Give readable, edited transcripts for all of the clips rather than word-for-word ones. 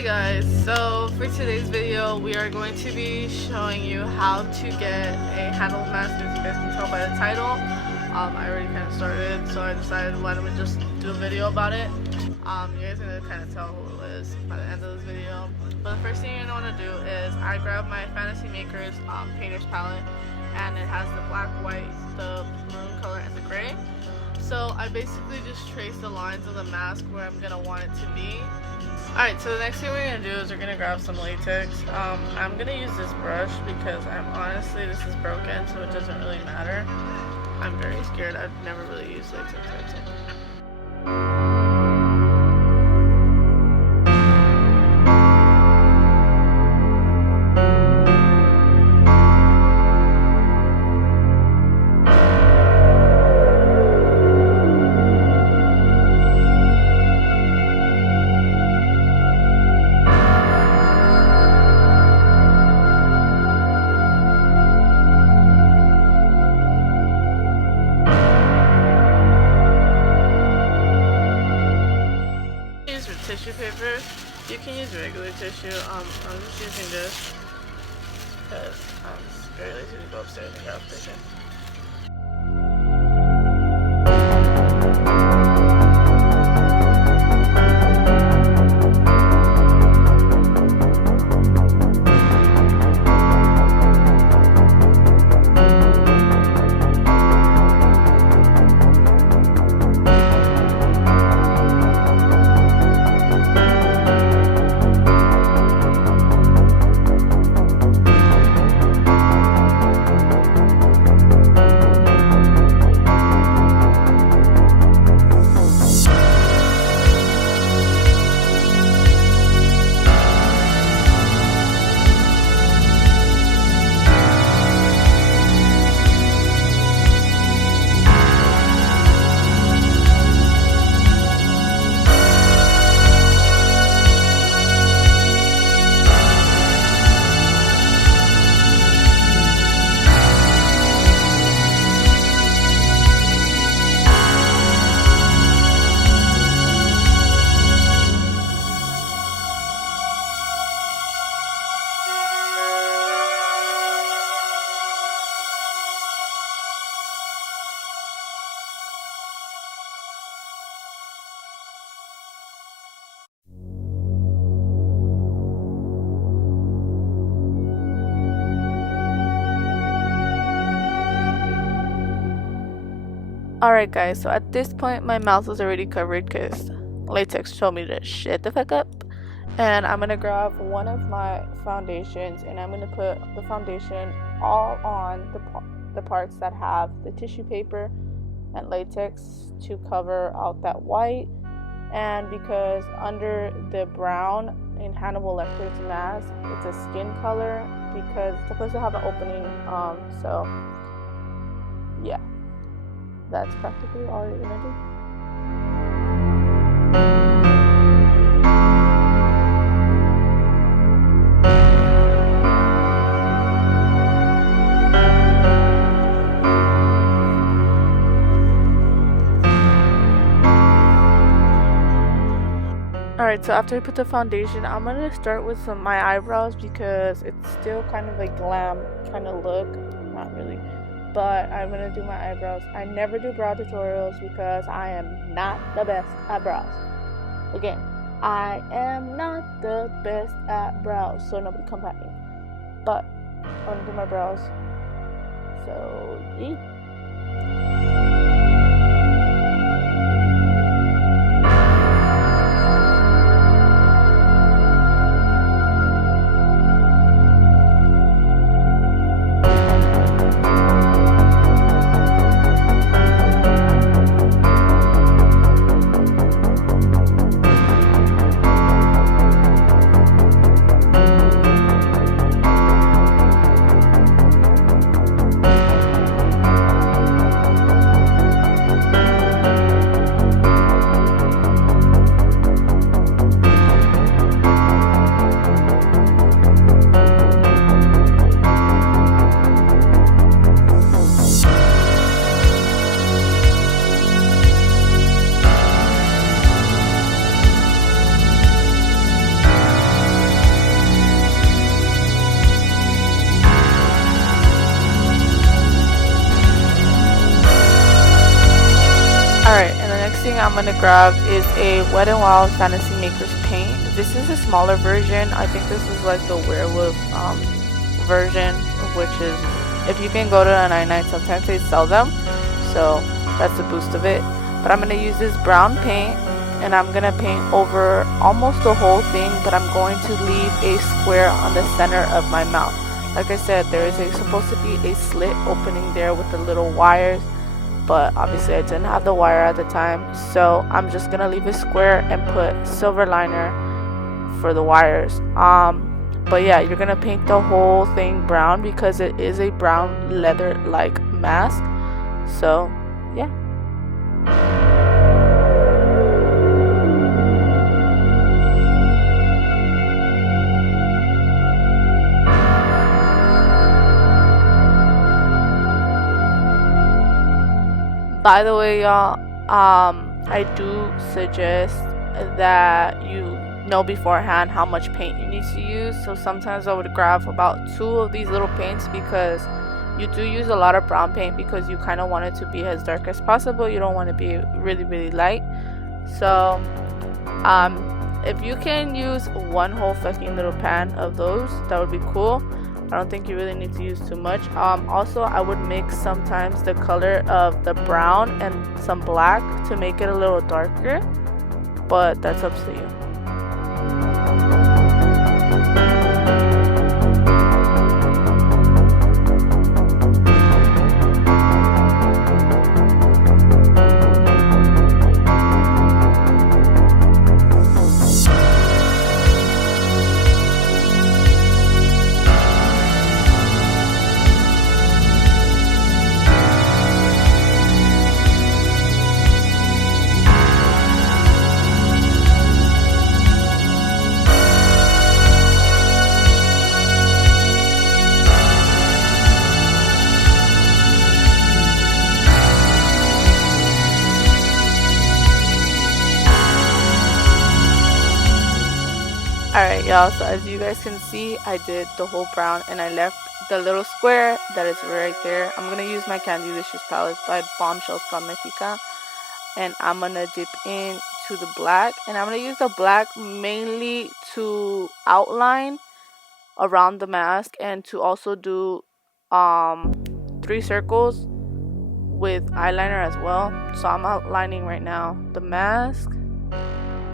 Hey guys, so for today's video we are going to be showing you how to get a Hannibal mask. As you guys can tell by the title, I already kind of started, so I decided why don't we just do a video about it. You guys are going to kind of tell who it is by the end of this video. But the first thing you're going to want to do is I grabbed my Fantasy Makers painter's palette, and it has the black, white, the maroon color, and the gray. So I basically just trace the lines of the mask where I'm going to want it to be. Alright, so the next thing we're going to do is we're going to grab some latex. I'm going to use this brush because this is broken, so it doesn't really matter. I'm very scared. I've never really used latex. Tissue paper. You can use regular tissue. I'm just using this because I'm very lazy to go upstairs and grab tissue. Alright guys, so at this point my mouth was already covered because latex told me to shut the fuck up. And I'm going to grab one of my foundations and I'm going to put the foundation all on the parts that have the tissue paper and latex to cover out that white. And because under the brown in Hannibal Lecter's mask, it's a skin color because it's supposed to have an opening, so yeah. That's practically all you're gonna do. Alright, so after I put the foundation, I'm gonna start with my eyebrows because it's still kind of a glam kind of look. Not really. But I'm going to do my eyebrows. I never do brow tutorials because I am not the best at brows. Again, I am not the best at brows, so nobody come at me. But I'm going to do my brows. So, yeah. I'm gonna grab is a Wet n Wild Fantasy Makers paint. This is a smaller version. I think this is like the werewolf version, which is, if you can go to a 99, sometimes they sell them, so that's the boost of it. But I'm gonna use this brown paint, and I'm gonna paint over almost the whole thing, but I'm going to leave a square on the center of my mouth. Like I said, there is supposed to be a slit opening there with the little wires, but obviously I didn't have the wire at the time, so I'm just gonna leave a square and put silver liner for the wires. But yeah, you're gonna paint the whole thing brown because it is a brown leather like mask. So yeah. By the way, y'all, I do suggest that you know beforehand how much paint you need to use. So sometimes I would grab about 2 of these little paints, because you do use a lot of brown paint because you kind of want it to be as dark as possible. You don't want to be really, really light. So if you can use one whole fucking little pan of those, that would be cool. I don't think you really need to use too much. Also, I would mix sometimes the color of the brown and some black to make it a little darker, but that's up to you. Alright, y'all, so as you guys can see, I did the whole brown and I left the little square that is right there. I'm gonna use my Candylicious palette by Bombshells Cosmetica, and I'm gonna dip into the black, and I'm gonna use the black mainly to outline around the mask and to also do 3 circles with eyeliner as well. So I'm outlining right now the mask,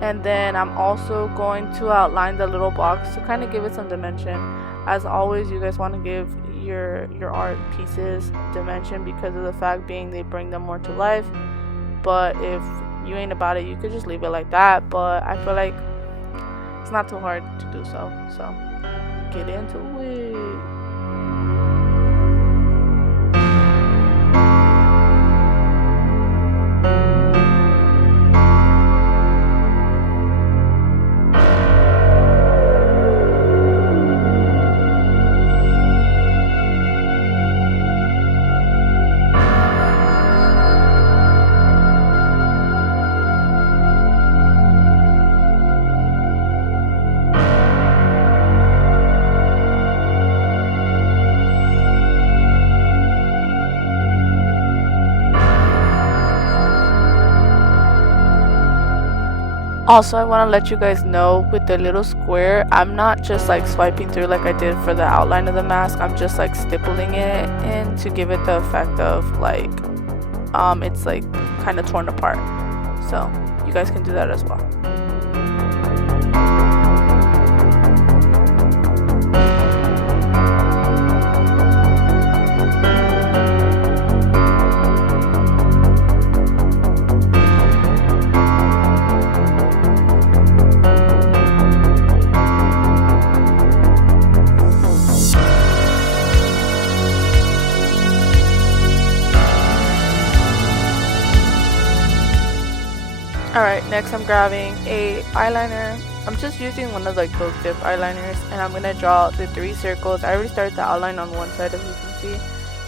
and then I'm also going to outline the little box to kind of give it some dimension. As always, you guys want to give your art pieces dimension because of the fact being they bring them more to life. But if you ain't about it, you could just leave it like that. But I feel like it's not too hard to do so. So get into it. Also, I want to let you guys know with the little square, I'm not just like swiping through like I did for the outline of the mask. I'm just like stippling it in to give it the effect of like it's like kind of torn apart. So you guys can do that as well. Alright, next I'm grabbing a eyeliner. I'm just using one of like those dip eyeliners, and I'm gonna draw the 3 circles. I already started the outline on one side, as you can see.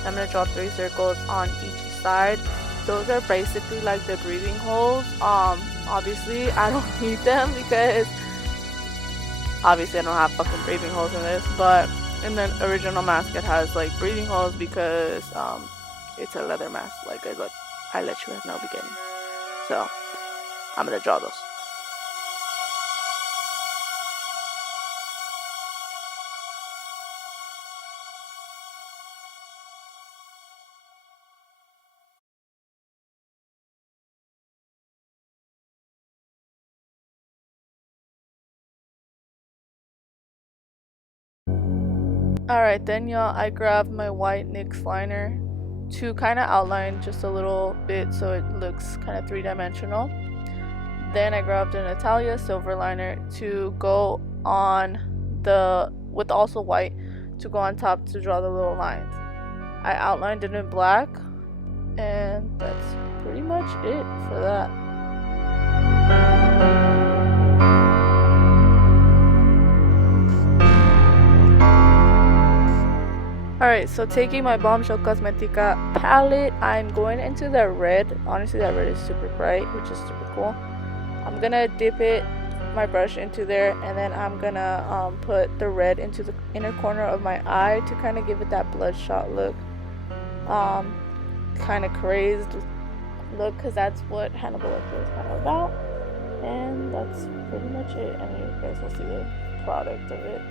I'm gonna draw 3 circles on each side. Those are basically like the breathing holes. Obviously I don't need them because obviously I don't have fucking breathing holes in this, but in the original mask it has like breathing holes because it's a leather mask, like I let you guys know beginning. So I'm gonna draw those. Alright then, y'all, I grabbed my white NYX liner to kind of outline just a little bit so it looks kind of three-dimensional. Then I grabbed an Italia silver liner to go on with also white, to go on top to draw the little lines. I outlined it in black, and that's pretty much it for that. Alright, so taking my Bombshell Cosmetica palette, I'm going into the red. Honestly, that red is super bright, which is super cool. I'm gonna dip my brush into there, and then I'm gonna put the red into the inner corner of my eye to kind of give it that bloodshot look, kind of crazed look, because that's what Hannibal Lecter is kind of about. And that's pretty much it, and you guys will see the product of it.